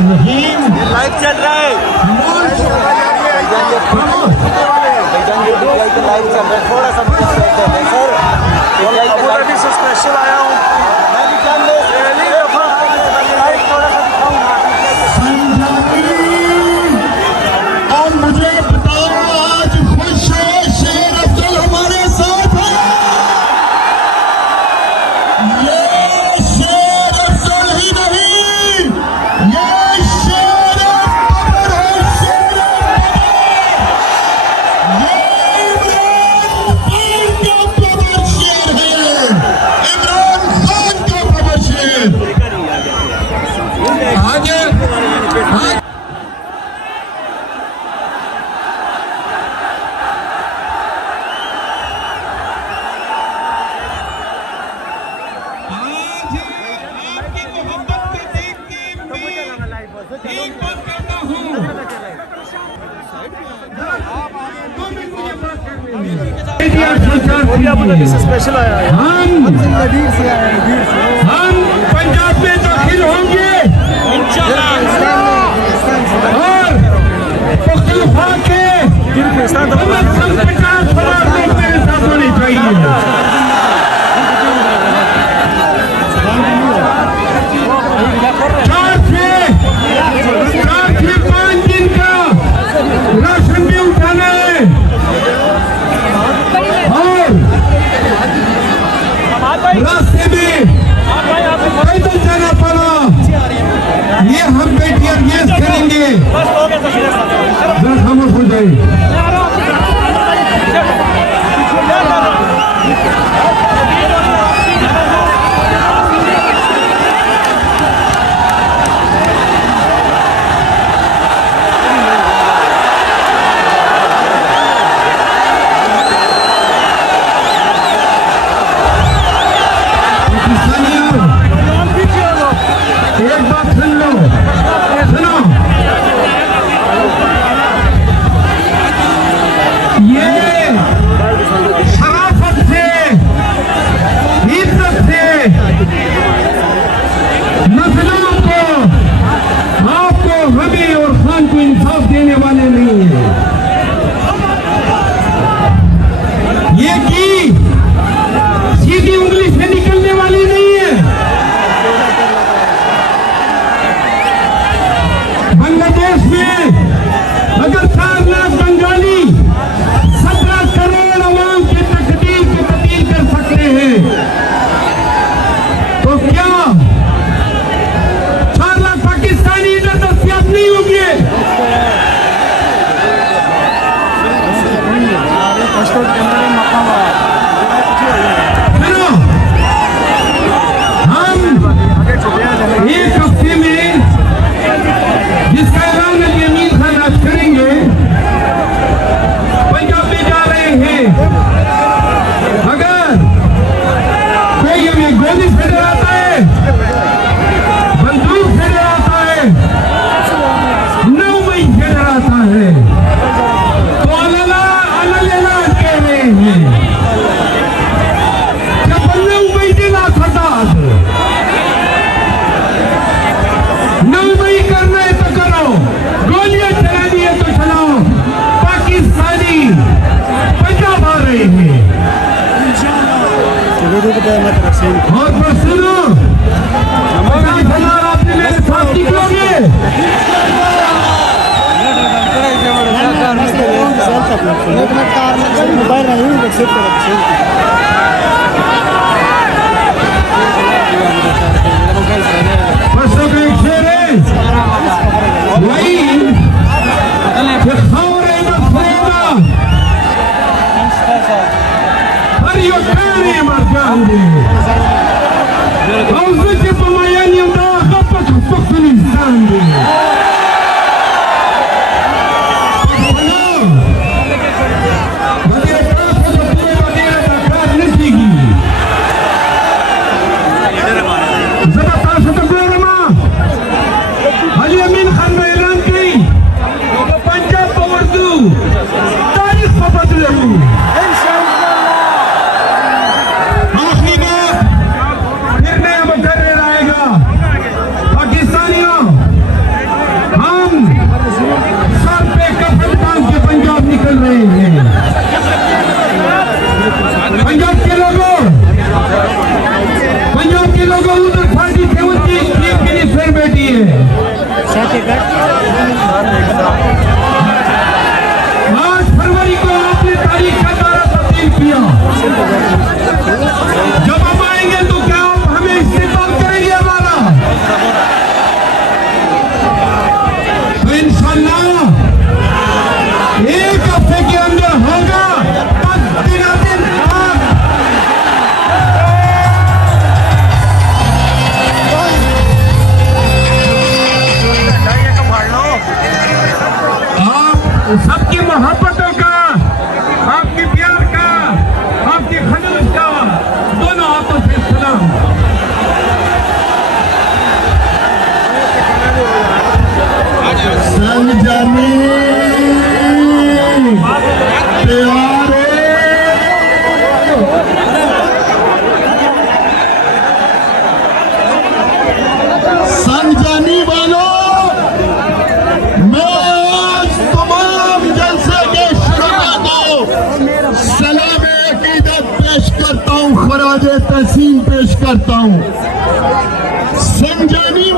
रहीम। Live चल रहा है, लाइव चल रहा है, थोड़ा सा सर स्पेशल आया हूँ, मैं भी जान ले लाइव थोड़ा सा दिखाऊंगा। और मुझे बताओ आज खुश है शेर अफजल हमारे साथ है। ये शेर अफजल ही नहीं, ये शेर अकबर है, शेर अकबर। ये इमरान खान का बबर शेर है, इमरान खान का बबर शेर। आगे स्पेशल आया है, हम पंजाब में दाखिल होंगे और पख्तूनख्वा के कम 50 फरार लोग मेरे साथ होने चाहिए। चार से 5 दिन का राशन भी उठाना है और रास्ते में पैदल जाना पड़ा। ये हम बेटियां गेस करेंगे, जरा खामोश हो जाए। एक बात सुन लो, सुनो, ये शराफत से, इज्जत से नस्लों को, आपको, हमें और खान को इंसाफ देने वाले नहीं है। ये की सीधी उंगली से निकलने वाली नहीं है। बांग्लादेश में अगर 4 लाख बंगाली 17 करोड़ अवाम की तकदीर को तब्दील कर सकते हैं, तो क्या 4 लाख पाकिस्तानी इधर दस्तयाब नहीं होंगे? हम एक हफ्ते में जिसका ऐलान अली अमीर खान आज करेंगे, पंजाब में जा रहे हैं। अगर कोई हमें गोली से डराता है, बंदूक से डराता है, 9 मई से डराता है, तो अल्लाह कह रहे हैं जब 9 मई दिन आजाद 9 मई करना है तो करो, गोलियां चलानी है तो चलाओ। पाकिस्तानी पंजाब आ रहे हैं। और बस सुनो, 50,000 आपने मेरे साथ निकलोगे। बसों का एक शेर है, वही Auziți pomajanie da hapa kapakuli zandi. Ali अमीन खान ने ऐलान की पंजाब को उर्दू तारीख को बदलेगी। आखिरी बात फिर नया मुकर्रर आया। 8 फरवरी को आपने तारीख का द्वारा तब्दील किया। जब हम आएंगे तो क्या आप हमें इस्तेमाल करेंगे हमारा? तो इंशाअल्लाह एक हफ्ते के अंदर होगा। दिन बाद आप सबकी मोहब्बतों का, आपके प्यार का, आपके खलूस का दोनों हाथों से सलाम। संजनी प्यारे संजनी वालों, मैं आज तमाम जलसे के शुरा को सलाम अकीदत पेश करता हूँ, खराज तहसीन पेश करता हूँ। संजनी